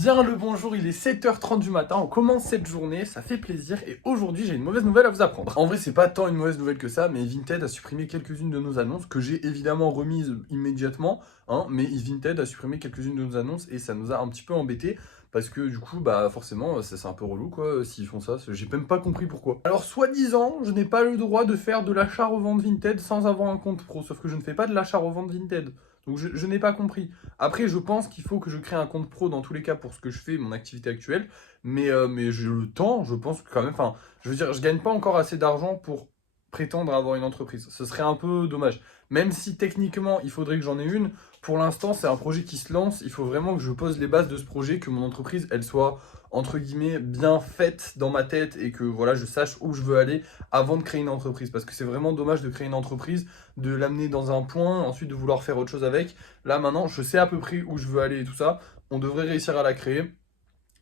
Bien le bonjour, il est 7h30 du matin, on commence cette journée, ça fait plaisir et aujourd'hui j'ai une mauvaise nouvelle à vous apprendre. En vrai c'est pas tant une mauvaise nouvelle que ça, mais Vinted a supprimé quelques-unes de nos annonces que j'ai évidemment remises immédiatement, mais Vinted a supprimé quelques-unes de nos annonces et ça nous a un petit peu embêtés. Parce que du coup, bah forcément, c'est un peu relou quoi, s'ils font ça, j'ai même pas compris pourquoi. Alors soi-disant, je n'ai pas le droit de faire de l'achat-revente Vinted sans avoir un compte pro, sauf que je ne fais pas de l'achat-revente Vinted. Donc je n'ai pas compris. Après, je pense qu'il faut que je crée un compte pro dans tous les cas pour ce que je fais, mon activité actuelle. Mais j'ai le temps, je pense que quand même, enfin, je veux dire, je gagne pas encore assez d'argent pour prétendre avoir une entreprise. Ce serait un peu dommage. Même si techniquement, il faudrait que j'en ai une, pour l'instant, c'est un projet qui se lance. Il faut vraiment que je pose les bases de ce projet, que mon entreprise, elle soit, entre guillemets, bien faite dans ma tête et que voilà, je sache où je veux aller avant de créer une entreprise. Parce que c'est vraiment dommage de créer une entreprise, de l'amener dans un point, ensuite de vouloir faire autre chose avec. Là, maintenant, je sais à peu près où je veux aller et tout ça. On devrait réussir à la créer.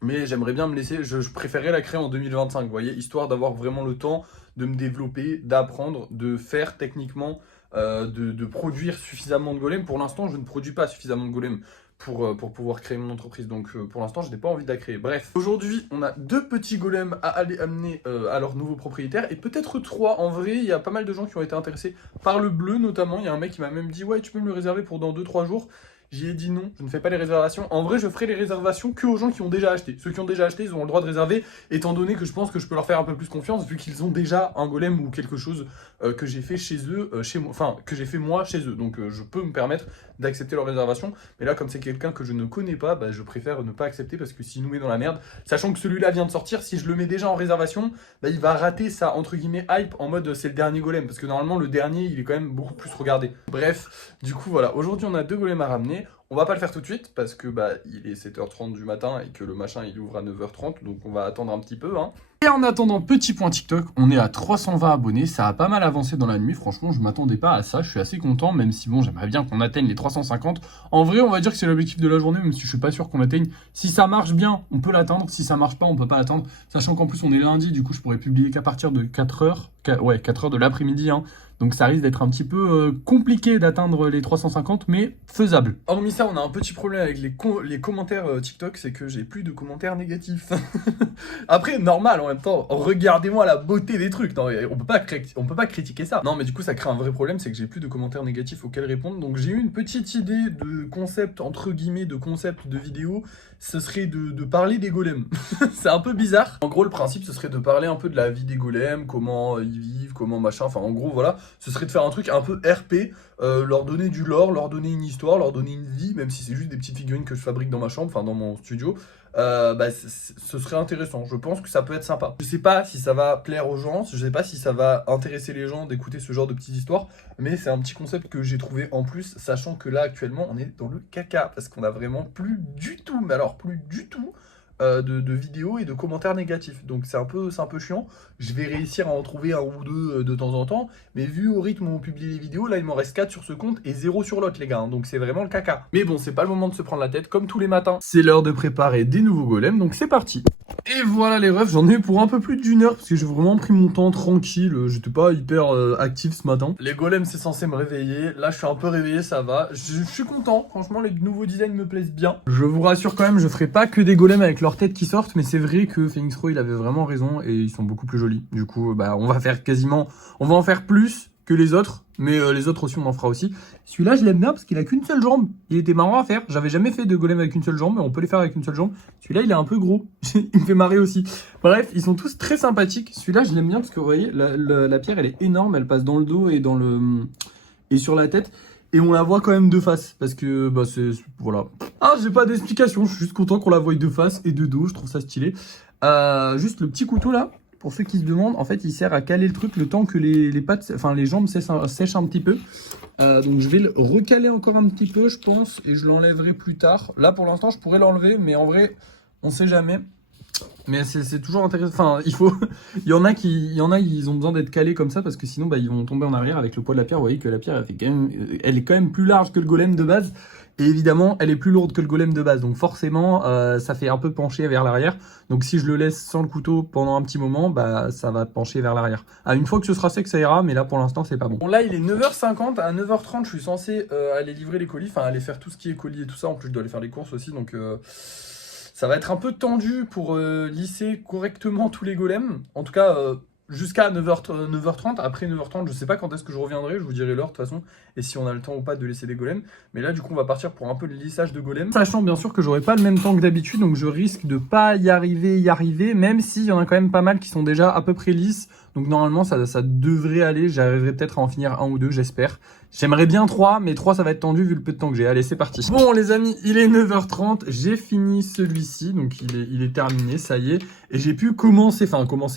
Mais j'aimerais bien me laisser, je préférerais la créer en 2025, vous voyez, histoire d'avoir vraiment le temps de me développer, d'apprendre, de faire techniquement, de produire suffisamment de golems. Pour l'instant, je ne produis pas suffisamment de golems pour pouvoir créer mon entreprise. Donc pour l'instant, je n'ai pas envie de la créer. Bref, aujourd'hui, on a 2 petits golems à aller amener à leur nouveau propriétaire, et peut-être 3. En vrai, il y a pas mal de gens qui ont été intéressés par le bleu, notamment. Il y a un mec qui m'a même dit, ouais, tu peux me le réserver pour dans 2-3 jours. J'y ai dit non, je ne fais pas les réservations. En vrai, je ferai les réservations que aux gens qui ont déjà acheté. Ceux qui ont déjà acheté, ils ont le droit de réserver, étant donné que je pense que je peux leur faire un peu plus confiance, vu qu'ils ont déjà un golem ou quelque chose que j'ai fait chez eux, chez moi, enfin, que j'ai fait moi chez eux. Donc, je peux me permettre d'accepter leur réservation. Mais là, comme c'est quelqu'un que je ne connais pas, bah, je préfère ne pas accepter parce que s'il nous met dans la merde, sachant que celui-là vient de sortir, si je le mets déjà en réservation, bah, il va rater sa, entre guillemets, hype en mode c'est le dernier golem. Parce que normalement, le dernier, il est quand même beaucoup plus regardé. Bref, du coup, voilà. Aujourd'hui, on a 2 golems à ramener. On va pas le faire tout de suite parce que bah il est 7h30 du matin et que le machin il ouvre à 9h30, donc on va attendre un petit peu. Et en attendant, petit point TikTok, on est à 320 abonnés, ça a pas mal avancé dans la nuit, franchement je m'attendais pas à ça, je suis assez content, même si bon j'aimerais bien qu'on atteigne les 350. En vrai on va dire que c'est l'objectif de la journée, même si je suis pas sûr qu'on l'atteigne. Si ça marche bien, on peut l'atteindre, si ça marche pas, on peut pas l'atteindre, sachant qu'en plus on est lundi, du coup je pourrais publier qu'à partir de 4h, ouais 4h de l'après-midi, Donc ça risque d'être un petit peu compliqué d'atteindre les 350, mais faisable. Hormis ça, on a un petit problème avec les commentaires TikTok, c'est que j'ai plus de commentaires négatifs. Après, normal en même temps, regardez-moi la beauté des trucs. Non, on peut pas critiquer ça. Non, mais du coup, ça crée un vrai problème, c'est que j'ai plus de commentaires négatifs auxquels répondre. Donc j'ai eu une petite idée de concept, entre guillemets, de concept de vidéo. Ce serait de parler des golems. C'est un peu bizarre. En gros, le principe, ce serait de parler un peu de la vie des golems, comment ils vivent, comment machin. Enfin, en gros, voilà. Ce serait de faire un truc un peu RP, leur donner du lore, leur donner une histoire, leur donner une vie, même si c'est juste des petites figurines que je fabrique dans ma chambre, enfin dans mon studio. Ce serait intéressant. Je pense que ça peut être sympa. Je sais pas si ça va plaire aux gens, je sais pas si ça va intéresser les gens d'écouter ce genre de petites histoires, mais c'est un petit concept que j'ai trouvé en plus, sachant que là actuellement on est dans le caca, parce qu'on a vraiment plus du tout, mais alors plus du tout, de vidéos et de commentaires négatifs. Donc c'est un peu chiant. Je vais réussir à en trouver un ou deux de temps en temps. Mais vu au rythme où on publie les vidéos, là il m'en reste 4 sur ce compte et 0 sur l'autre les gars. Donc c'est vraiment le caca. Mais bon, c'est pas le moment de se prendre la tête. Comme tous les matins, c'est l'heure de préparer des nouveaux golems. Donc c'est parti. Et voilà les refs, j'en ai eu pour un peu plus d'une heure parce que j'ai vraiment pris mon temps tranquille. J'étais pas hyper actif ce matin. Les golems c'est censé me réveiller. Là je suis un peu réveillé, ça va. Je suis content. Franchement les nouveaux designs me plaisent bien. Je vous rassure quand même, je ferai pas que des golems avec leur tête qui sortent, mais c'est vrai que Phoenix Row il avait vraiment raison et ils sont beaucoup plus jolis. Du coup bah on va en faire plus que les autres, mais les autres aussi on en fera aussi. Celui-là je l'aime bien parce qu'il a qu'une seule jambe. Il était marrant à faire. J'avais jamais fait de golem avec une seule jambe, mais on peut les faire avec une seule jambe. Celui-là il est un peu gros. Il me fait marrer aussi. Bref, ils sont tous très sympathiques. Celui-là je l'aime bien parce que vous voyez la pierre elle est énorme, elle passe dans le dos et et sur la tête. Et on la voit quand même de face, parce que, bah, voilà. Ah, j'ai pas d'explication, je suis juste content qu'on la voie de face et de dos, je trouve ça stylé. Juste le petit couteau, là, pour ceux qui se demandent, en fait, il sert à caler le truc le temps que les pattes, enfin, les jambes sèchent un petit peu. Donc, je vais le recaler encore un petit peu, je pense, et je l'enlèverai plus tard. Là, pour l'instant, je pourrais l'enlever, mais en vrai, on sait jamais. Mais c'est toujours intéressant. Enfin, il y en a, ils ont besoin d'être calés comme ça parce que sinon, bah, ils vont tomber en arrière avec le poids de la pierre. Vous voyez que la pierre, elle est quand même plus large que le golem de base. Et évidemment, elle est plus lourde que le golem de base. Donc forcément, ça fait un peu pencher vers l'arrière. Donc si je le laisse sans le couteau pendant un petit moment, bah, ça va pencher vers l'arrière. Une fois que ce sera sec, ça ira. Mais là, pour l'instant, c'est pas bon. Bon, là, il est 9h50. À 9h30, je suis censé aller livrer les colis. Enfin, aller faire tout ce qui est colis et tout ça. En plus, je dois aller faire les courses aussi. Donc... Ça va être un peu tendu pour lisser correctement tous les golems. En tout cas, jusqu'à 9h30. Après 9h30, je sais pas quand est-ce que je reviendrai. Je vous dirai l'heure de toute façon. Et si on a le temps ou pas de laisser des golems. Mais là, du coup, on va partir pour un peu de lissage de golems. Sachant bien sûr que j'aurai pas le même temps que d'habitude. Donc je risque de pas y arriver. Même s'il y en a quand même pas mal qui sont déjà à peu près lisses. Donc normalement, ça devrait aller. J'arriverai peut-être à en finir un ou deux, j'espère. J'aimerais bien 3, mais 3 ça va être tendu vu le peu de temps que j'ai. Allez, c'est parti. Bon les amis, il est 9h30, j'ai fini celui-ci, donc il est terminé, ça y est. Et j'ai pu commencer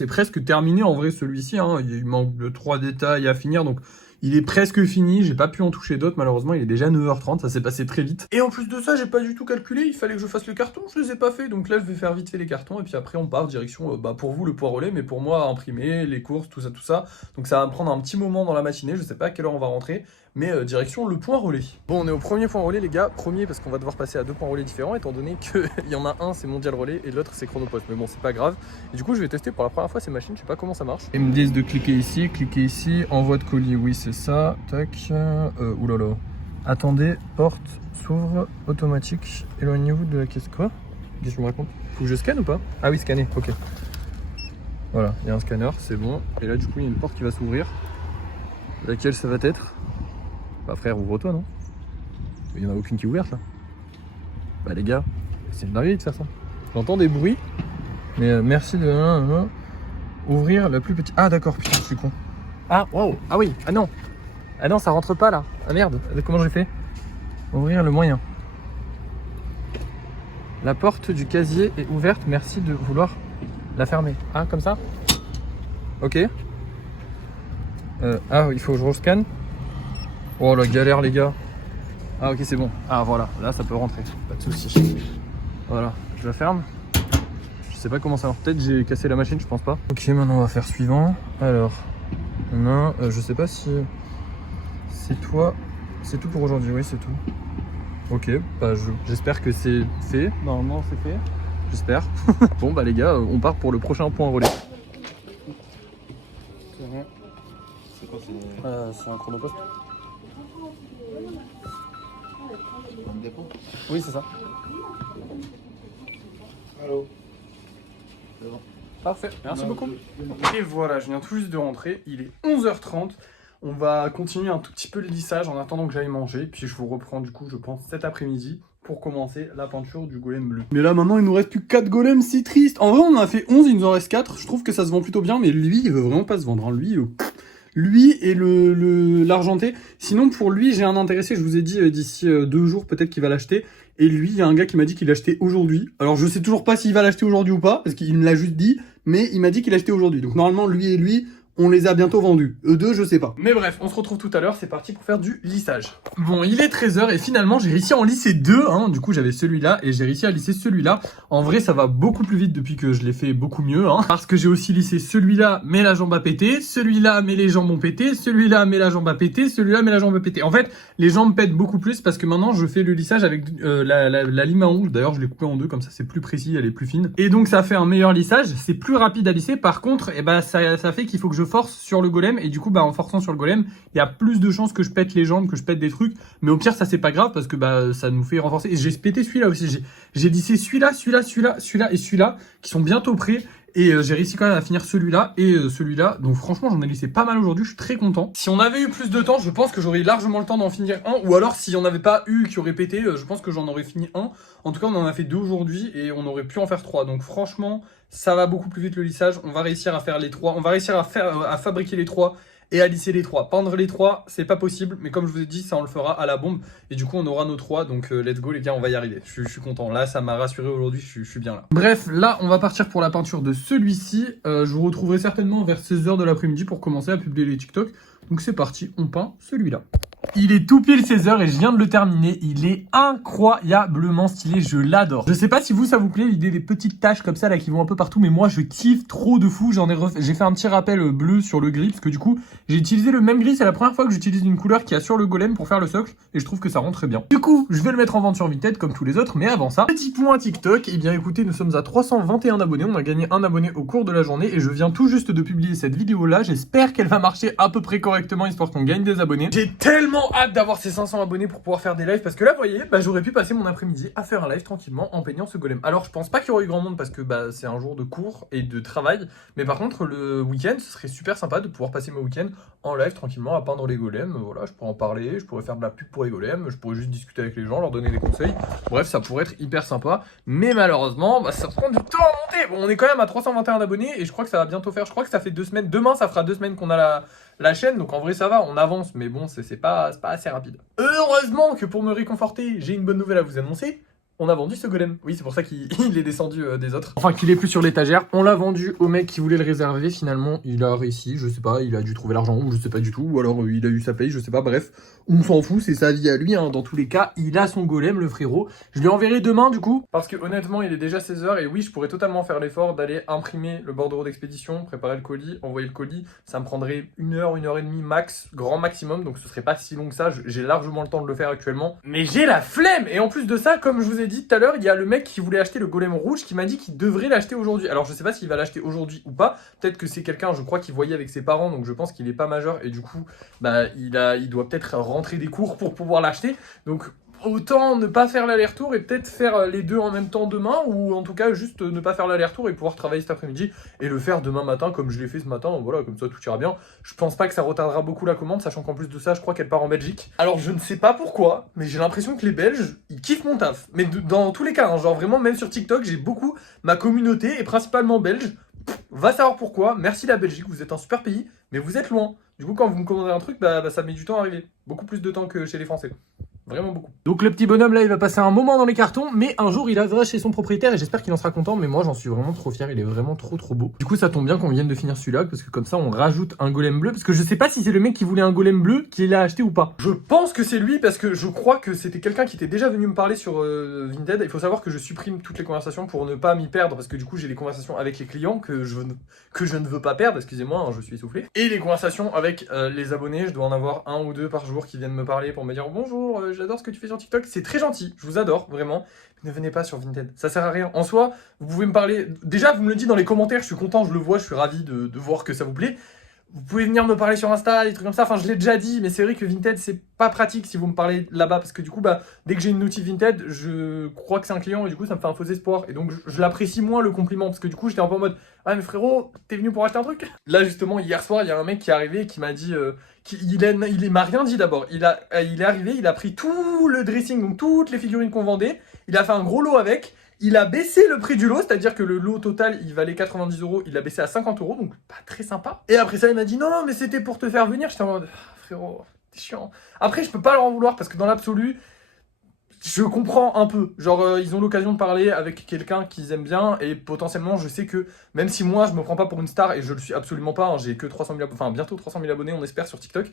presque terminé en vrai celui-ci. Hein. Il manque de 3 détails à finir, donc il est presque fini. J'ai pas pu en toucher d'autres, malheureusement, il est déjà 9h30, ça s'est passé très vite. Et en plus de ça, j'ai pas du tout calculé, il fallait que je fasse le carton, je les ai pas fait. Donc là, je vais faire vite fait les cartons, et puis après, on part direction, pour vous, le poids relais, mais pour moi, imprimer, les courses, tout ça. Donc ça va me prendre un petit moment dans la matinée, je sais pas à quelle heure on va rentrer. Mais direction le point relais. Bon, on est au premier point relais les gars, premier parce qu'on va devoir passer à 2 points relais différents étant donné qu'il y en a un c'est mondial relais et l'autre c'est chronopost. Mais bon c'est pas grave. Et du coup je vais tester pour la première fois ces machines, je sais pas comment ça marche. Ils me disent de cliquer ici, envoi de colis, oui c'est ça, tac, oulala. Attendez, porte s'ouvre, automatique, éloignez-vous de la caisse quoi. Qu'est-ce que je me raconte? Faut que je scanne ou pas? Ah oui scanner, ok. Voilà, il y a un scanner, c'est bon. Et là du coup il y a une porte qui va s'ouvrir. Laquelle ça va être? Bah frère, ouvre-toi, non? Il n'y en a aucune qui est ouverte là. Bah les gars, c'est une dinguerie de faire ça. J'entends des bruits, mais merci de ouvrir la plus petite. Ah d'accord, putain, je suis con. Ah wow, ah oui, ah non, ça rentre pas là. Ah merde, comment j'ai fait? Ouvrir le moyen. La porte du casier est ouverte, merci de vouloir la fermer. Ah comme ça? Ok. Ah il faut que je rescanne. Oh la galère les gars. Ah ok c'est bon. Ah voilà, là ça peut rentrer, pas de soucis. Voilà, je la ferme. Je sais pas comment ça va. Peut-être j'ai cassé la machine, je pense pas. Ok maintenant on va faire suivant. Alors, on a, je sais pas si c'est toi. C'est tout pour aujourd'hui, oui c'est tout. Ok, bah j'espère que c'est fait. Normalement c'est fait. J'espère. Bon bah les gars, on part pour le prochain point relais. C'est quoi? C'est un chronopost. Un dépôt? Oui c'est ça. Allô? C'est bon. Parfait, merci beaucoup. Et voilà, je viens tout juste de rentrer, il est 11h30. On va continuer un tout petit peu le lissage en attendant que j'aille manger. Puis je vous reprends du coup, je pense, cet après-midi pour commencer la peinture du golem bleu. Mais là maintenant, il nous reste plus que 4 golems, c'est triste. En vrai, on en a fait 11, il nous en reste 4. Je trouve que ça se vend plutôt bien, mais lui, il veut vraiment pas se vendre. Hein. Lui et l'argenté. Sinon, pour lui, j'ai un intéressé. Je vous ai dit d'ici 2 jours, peut-être qu'il va l'acheter. Et lui, il y a un gars qui m'a dit qu'il l'achetait aujourd'hui. Alors, je sais toujours pas s'il va l'acheter aujourd'hui ou pas, parce qu'il me l'a juste dit. Mais il m'a dit qu'il l'achetait aujourd'hui. Donc, normalement, lui et lui, on les a bientôt vendus. Eux deux, je sais pas. Mais bref, on se retrouve tout à l'heure. C'est parti pour faire du lissage. Bon, il est 13h et finalement, j'ai réussi à en lisser 2. Hein. Du coup, j'avais celui-là et j'ai réussi à lisser celui-là. En vrai, ça va beaucoup plus vite depuis que je l'ai fait beaucoup mieux. Hein. Parce que j'ai aussi lissé celui-là, mais la jambe a pété. Celui-là, mais les jambes ont pété. Celui-là, mais la jambe a pété. Celui-là, mais la jambe a pété. En fait, les jambes pètent beaucoup plus parce que maintenant, je fais le lissage avec la lime à ongles. D'ailleurs, je l'ai coupé en 2, comme ça, c'est plus précis, elle est plus fine. Et donc, ça fait un meilleur lissage. C'est plus rapide à lisser. Par contre, eh ben, ça fait qu'il faut que je force sur le golem. Et du coup, bah, en forçant sur le golem, il y a plus de chances que je pète les jambes, que je pète des trucs. Mais au pire, ça, c'est pas grave parce que bah, ça nous fait renforcer. Et j'ai pété celui-là aussi. J'ai lissé celui-là et celui-là qui sont bientôt prêts. Et j'ai réussi quand même à finir celui-là et celui-là. Donc franchement, j'en ai lissé pas mal aujourd'hui, je suis très content. Si on avait eu plus de temps, je pense que j'aurais largement le temps d'en finir un. Ou alors, s'il n'y en avait pas eu qui aurait pété, je pense que j'en aurais fini un. En tout cas, on en a fait 2 aujourd'hui et on aurait pu en faire 3. Donc franchement, ça va beaucoup plus vite le lissage. On va réussir à faire les 3. On va réussir à fabriquer les 3. Et à lisser les 3. Peindre les 3, c'est pas possible, mais comme je vous ai dit, ça on le fera à la bombe. Et du coup, on aura nos 3, donc let's go les gars, on va y arriver. Je suis content, là ça m'a rassuré aujourd'hui, je suis bien là. Bref, là on va partir pour la peinture de celui-ci. Je vous retrouverai certainement vers 16h de l'après-midi pour commencer à publier les TikTok. Donc c'est parti, on peint celui-là. Il est tout pile 16h et je viens de le terminer. Il est incroyablement stylé, je l'adore. Je sais pas si vous ça vous plaît l'idée des petites taches comme ça là qui vont un peu partout, mais moi je kiffe trop de fou. J'ai fait un petit rappel bleu sur le gris parce que du coup j'ai utilisé le même gris. C'est la première fois que j'utilise une couleur qui a sur le golem pour faire le socle et je trouve que ça rend très bien. Du coup je vais le mettre en vente sur Vinted comme tous les autres, mais avant ça, petit point TikTok. Et bien écoutez, nous sommes à 321 abonnés. On a gagné un abonné au cours de la journée et je viens tout juste de publier cette vidéo là. J'espère qu'elle va marcher à peu près correctement histoire qu'on gagne des abonnés. J'ai tellement tellement hâte d'avoir ces 500 abonnés pour pouvoir faire des lives parce que là, vous voyez, j'aurais pu passer mon après-midi à faire un live tranquillement en peignant ce golem. Alors, je pense pas qu'il y aurait eu grand monde parce que c'est un jour de cours et de travail. Mais par contre, le week-end, ce serait super sympa de pouvoir passer mon week-end en live tranquillement à peindre les golems. Voilà, je pourrais en parler, je pourrais faire de la pub pour les golems, je pourrais juste discuter avec les gens, leur donner des conseils. Bref, ça pourrait être hyper sympa. Mais malheureusement, ça prend du temps à monter. Bon, on est quand même à 321 abonnés et je crois que ça va bientôt faire. Je crois que ça fait 2 semaines. Demain, ça fera 2 semaines qu'on a la chaîne, donc en vrai ça va, on avance, mais bon, c'est pas assez rapide. Heureusement que pour me réconforter, j'ai une bonne nouvelle à vous annoncer. On a vendu ce golem. Oui, c'est pour ça qu'il est descendu des autres. Enfin, qu'il est plus sur l'étagère. On l'a vendu au mec qui voulait le réserver. Finalement, il a réussi. Je sais pas, il a dû trouver l'argent ou je sais pas du tout. Ou alors il a eu sa paye, je sais pas. Bref, on s'en fout, c'est sa vie à lui. Hein. Dans tous les cas, il a son golem, le frérot. Je lui enverrai demain du coup. Parce que honnêtement, il est déjà 16h. Et oui, je pourrais totalement faire l'effort d'aller imprimer le bordereau d'expédition, préparer le colis, envoyer le colis. Ça me prendrait 1 heure, 1 heure et demie max, grand maximum. Donc ce serait pas si long que ça. J'ai largement le temps de le faire actuellement. Mais j'ai la flemme. Et en plus de ça, comme je vous ai dit tout à l'heure, il y a le mec qui voulait acheter le golem rouge qui m'a dit qu'il devrait l'acheter aujourd'hui. Alors je sais pas s'il va l'acheter aujourd'hui ou pas. Peut-être que c'est quelqu'un, je crois, qu'il voyait avec ses parents, donc je pense qu'il est pas majeur et du coup, il doit peut-être rentrer des cours pour pouvoir l'acheter. Donc autant ne pas faire l'aller-retour et peut-être faire les deux en même temps demain, ou en tout cas juste ne pas faire l'aller-retour et pouvoir travailler cet après-midi et le faire demain matin comme je l'ai fait ce matin. Voilà, comme ça tout ira bien. Je pense pas que ça retardera beaucoup la commande, sachant qu'en plus de ça, je crois qu'elle part en Belgique. Alors je ne sais pas pourquoi, mais j'ai l'impression que les Belges, ils kiffent mon taf. Mais dans tous les cas, hein, genre vraiment, même sur TikTok, j'ai beaucoup, ma communauté est principalement belge. Va savoir pourquoi. Merci la Belgique, vous êtes un super pays, mais vous êtes loin. Du coup, quand vous me commandez un truc, ça met du temps à arriver. Beaucoup plus de temps que chez les Français. Vraiment beaucoup. Donc le petit bonhomme là, il va passer un moment dans les cartons, mais un jour il arrivera chez son propriétaire et j'espère qu'il en sera content. Mais moi j'en suis vraiment trop fier, il est vraiment trop beau. Du coup ça tombe bien qu'on vienne de finir celui-là, parce que comme ça on rajoute un golem bleu, parce que je sais pas si c'est le mec qui voulait un golem bleu qui l'a acheté ou pas. Je pense que c'est lui, parce que je crois que c'était quelqu'un qui était déjà venu me parler sur Vinted. Il faut savoir que je supprime toutes les conversations pour ne pas m'y perdre, parce que du coup j'ai les conversations avec les clients que je ne veux pas perdre, excusez-moi, hein, je suis essoufflé. Et les conversations avec les abonnés, je dois en avoir 1 ou 2 par jour qui viennent me parler pour me dire bonjour, j'adore ce que tu fais sur TikTok. C'est très gentil, je vous adore, vraiment. Mais ne venez pas sur Vinted, ça sert à rien. En soi, vous pouvez me parler... Déjà, vous me le dites dans les commentaires, je suis content, je le vois, je suis ravi de voir que ça vous plaît. Vous pouvez venir me parler sur Insta, des trucs comme ça. Enfin, je l'ai déjà dit, mais c'est vrai que Vinted, c'est pas pratique si vous me parlez là-bas. Parce que du coup, dès que j'ai une notif Vinted, je crois que c'est un client et du coup, ça me fait un faux espoir. Et donc, je l'apprécie moins le compliment. Parce que du coup, j'étais un peu en mode, ah, mais frérot, t'es venu pour acheter un truc? Là, justement, hier soir, il y a un mec qui est arrivé et qui m'a dit, il m'a rien dit d'abord. Il est arrivé, il a pris tout le dressing, donc toutes les figurines qu'on vendait. Il a fait un gros lot avec. Il a baissé le prix du lot, c'est-à-dire que le lot total, il valait 90 €, il l'a baissé à 50 €, donc pas très sympa. Et après ça, il m'a dit non, mais c'était pour te faire venir. J'étais en mode, frérot, t'es chiant. Après, je peux pas leur en vouloir parce que dans l'absolu, je comprends un peu. Genre, ils ont l'occasion de parler avec quelqu'un qu'ils aiment bien et potentiellement, je sais que même si moi, je me prends pas pour une star et je le suis absolument pas, hein, j'ai que 300 000 abonnés, enfin bientôt 300 000 abonnés, on espère, sur TikTok.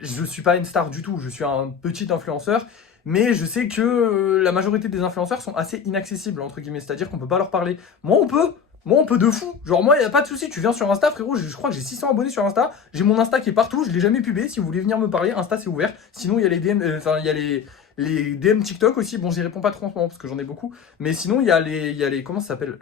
Je suis pas une star du tout, je suis un petit influenceur. Mais je sais que la majorité des influenceurs sont assez inaccessibles, entre guillemets. C'est-à-dire qu'on peut pas leur parler. Moi, on peut de fou. Genre, moi, il n'y a pas de souci. Tu viens sur Insta, frérot. Je crois que j'ai 600 abonnés sur Insta. J'ai mon Insta qui est partout. Je l'ai jamais pubé. Si vous voulez venir me parler, Insta, c'est ouvert. Sinon, il y a les DM, il y a les DM TikTok aussi. Bon, j'y réponds pas trop en ce moment parce que j'en ai beaucoup. Mais sinon, il y a les comment ça s'appelle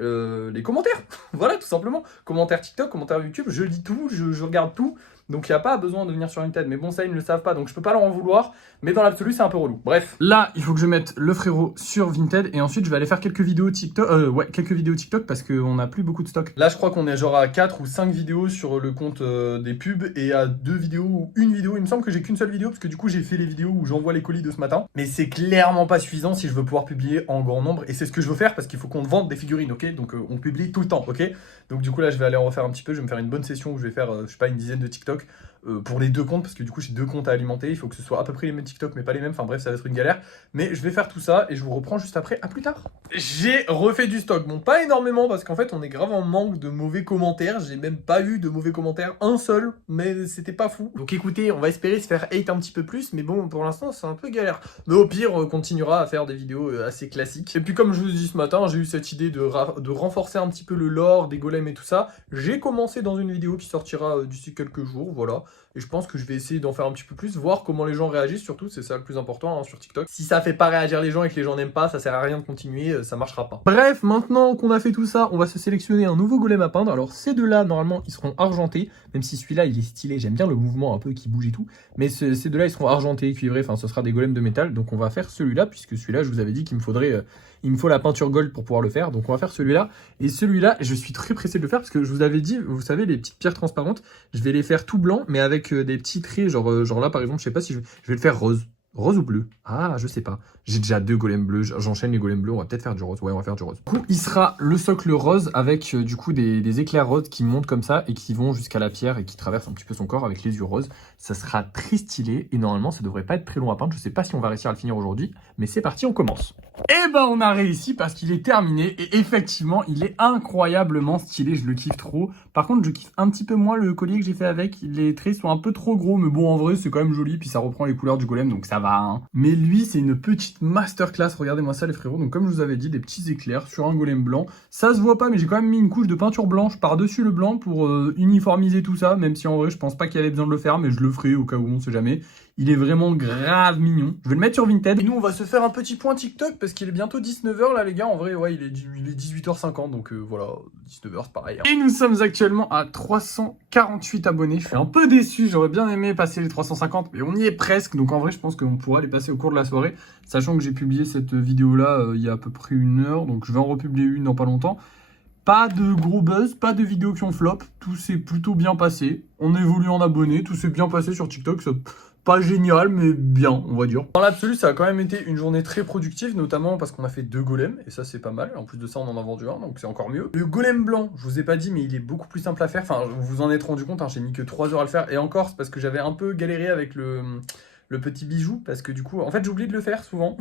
les commentaires. Voilà, tout simplement. Commentaires TikTok, commentaires YouTube. Je lis tout, je regarde tout. Donc il n'y a pas besoin de venir sur Vinted. Mais bon, ça, ils ne le savent pas. Donc je peux pas leur en vouloir. Mais dans l'absolu, c'est un peu relou. Bref. Là, il faut que je mette le frérot sur Vinted. Et ensuite, je vais aller faire quelques vidéos TikTok. Quelques vidéos TikTok parce qu'on n'a plus beaucoup de stock. Là, je crois qu'on est genre à 4 ou 5 vidéos sur le compte des pubs. Et à 2 vidéos ou 1 vidéo. Il me semble que j'ai qu'une seule vidéo. Parce que du coup, j'ai fait les vidéos où j'envoie les colis de ce matin. Mais c'est clairement pas suffisant si je veux pouvoir publier en grand nombre. Et c'est ce que je veux faire parce qu'il faut qu'on vende des figurines. Ok, donc on publie tout le temps. Ok, donc du coup, là, je vais aller en refaire un petit peu. Je vais me faire une bonne session où je vais faire, je sais pas, une dizaine de TikTok. Pour les 2 comptes, parce que du coup j'ai 2 comptes à alimenter, il faut que ce soit à peu près les mêmes TikTok mais pas les mêmes, enfin bref ça va être une galère, mais je vais faire tout ça et je vous reprends juste après, à plus tard. J'ai refait du stock, bon pas énormément parce qu'en fait on est grave en manque de mauvais commentaires, j'ai même pas eu de mauvais commentaires, un seul, mais c'était pas fou. Donc écoutez, on va espérer se faire hate un petit peu plus, mais bon pour l'instant c'est un peu galère. Mais au pire on continuera à faire des vidéos assez classiques. Et puis comme je vous ai dit ce matin, j'ai eu cette idée de renforcer un petit peu le lore des golems et tout ça. J'ai commencé dans une vidéo qui sortira d'ici quelques jours, voilà. Et je pense que je vais essayer d'en faire un petit peu plus, voir comment les gens réagissent, surtout, c'est ça le plus important hein, sur TikTok. Si ça fait pas réagir les gens et que les gens n'aiment pas, ça sert à rien de continuer, ça marchera pas. Bref, maintenant qu'on a fait tout ça, on va se sélectionner un nouveau golem à peindre. Alors ces deux-là, normalement, ils seront argentés, même si celui-là, il est stylé, j'aime bien le mouvement un peu qui bouge et tout. Mais ces deux-là, ils seront argentés, cuivrés, enfin ce sera des golems de métal. Donc on va faire celui-là, puisque celui-là, je vous avais dit qu'il me faudrait... il me faut la peinture gold pour pouvoir le faire, donc on va faire celui-là. Et celui-là, je suis très pressé de le faire parce que je vous avais dit, vous savez, les petites pierres transparentes, je vais les faire tout blanc, mais avec des petits traits, genre là par exemple, je sais pas si je vais le faire rose. Rose ou bleu? Ah, je sais pas. J'ai déjà 2 golems bleus, j'enchaîne les golems bleus, on va peut-être faire du rose. Ouais, on va faire du rose. Du coup, il sera le socle rose avec du coup des éclairs roses qui montent comme ça et qui vont jusqu'à la pierre et qui traversent un petit peu son corps avec les yeux roses. Ça sera très stylé et normalement, ça devrait pas être très long à peindre. Je sais pas si on va réussir à le finir aujourd'hui, mais c'est parti, on commence. Et ben, on a réussi parce qu'il est terminé et effectivement, il est incroyablement stylé, je le kiffe trop. Par contre, je kiffe un petit peu moins le collier que j'ai fait avec. Les traits sont un peu trop gros, mais bon, en vrai, c'est quand même joli. Puis ça reprend les couleurs du golem, donc ça va. Hein. Mais lui, c'est une petite masterclass. Regardez-moi ça, les frérots. Donc, comme je vous avais dit, des petits éclairs sur un golem blanc. Ça se voit pas, mais j'ai quand même mis une couche de peinture blanche par-dessus le blanc pour uniformiser tout ça. Même si en vrai, je pense pas qu'il y avait besoin de le faire, mais je le ferai au cas où, on sait jamais. Il est vraiment grave mignon. Je vais le mettre sur Vinted. Et nous, on va se faire un petit point TikTok parce qu'il est bientôt 19h là, les gars. En vrai, ouais, il est 18h50. Donc voilà, 19h, c'est pareil. Hein. Et nous sommes actuellement à 348 abonnés. Je suis un peu déçu. J'aurais bien aimé passer les 350, mais on y est presque. Donc en vrai, je pense qu'on pourra les passer au cours de la soirée. Sachant que j'ai publié cette vidéo-là il y a à peu près 1 heure. Donc je vais en republier une dans pas longtemps. Pas de gros buzz, pas de vidéos qui ont flop. Tout s'est plutôt bien passé. On évolue en abonnés. Tout s'est bien passé sur TikTok. Ça... Pas génial, mais bien, on va dire. Dans l'absolu, ça a quand même été une journée très productive, notamment parce qu'on a fait 2 golems, et ça c'est pas mal. En plus de ça, on en a vendu un, donc c'est encore mieux. Le golem blanc, je vous ai pas dit, mais il est beaucoup plus simple à faire. Enfin, vous vous en êtes rendu compte, hein, j'ai mis que 3 heures à le faire. Et encore, c'est parce que j'avais un peu galéré avec le petit bijou, parce que du coup, en fait, j'oublie de le faire souvent.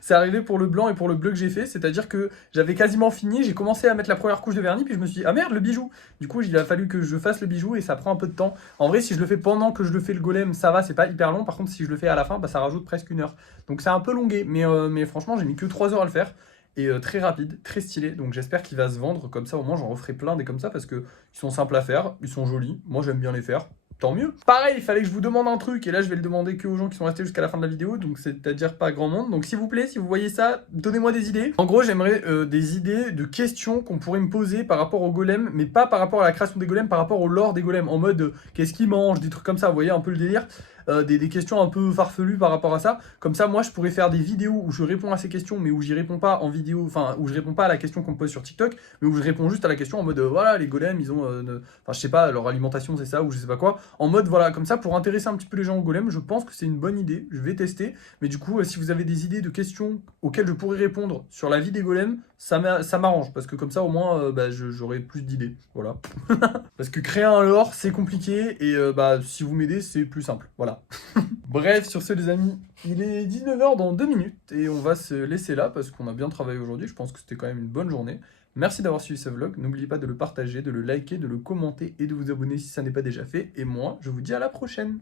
C'est arrivé pour le blanc et pour le bleu que j'ai fait, c'est-à-dire que j'avais quasiment fini, j'ai commencé à mettre la première couche de vernis, puis je me suis dit, ah merde, le bijou. Du coup, il a fallu que je fasse le bijou et ça prend un peu de temps. En vrai, si je le fais pendant que je le fais le golem, ça va, c'est pas hyper long. Par contre, si je le fais à la fin, bah, ça rajoute presque 1 heure. Donc c'est un peu longué, mais franchement, j'ai mis que 3 heures à le faire. Et très rapide, très stylé, donc j'espère qu'il va se vendre, comme ça au moins j'en referai plein des comme ça, parce que ils sont simples à faire, ils sont jolis, moi j'aime bien les faire. Tant mieux. Pareil, il fallait que je vous demande un truc, et là je vais le demander que aux gens qui sont restés jusqu'à la fin de la vidéo, donc c'est-à-dire pas grand monde. Donc s'il vous plaît, si vous voyez ça, donnez-moi des idées. En gros, j'aimerais des idées de questions qu'on pourrait me poser par rapport au golem, mais pas par rapport à la création des golems, par rapport au lore des golems, en mode qu'est-ce qu'ils mangent, des trucs comme ça, vous voyez un peu le délire. Des questions un peu farfelues par rapport à ça. Comme ça, moi, je pourrais faire des vidéos où je réponds à ces questions, mais où j'y réponds pas en vidéo, enfin, où je réponds pas à la question qu'on me pose sur TikTok, mais où je réponds juste à la question en mode, voilà, les golems, ils ont, enfin, je sais pas, leur alimentation, c'est ça, ou je sais pas quoi. En mode, voilà, comme ça, pour intéresser un petit peu les gens au golem, je pense que c'est une bonne idée. Je vais tester. Mais du coup, si vous avez des idées de questions auxquelles je pourrais répondre sur la vie des golems, ça m'arrange, parce que comme ça, au moins, j'aurai plus d'idées. Voilà. Parce que créer un lore, c'est compliqué, et si vous m'aidez, c'est plus simple. Voilà. Bref, sur ce les amis, il est 19h dans 2 minutes et on va se laisser là parce qu'on a bien travaillé aujourd'hui. Je pense que c'était quand même une bonne journée. Merci d'avoir suivi ce vlog. N'oubliez pas de le partager, de le liker, de le commenter et de vous abonner si ça n'est pas déjà fait. Et moi, je vous dis à la prochaine.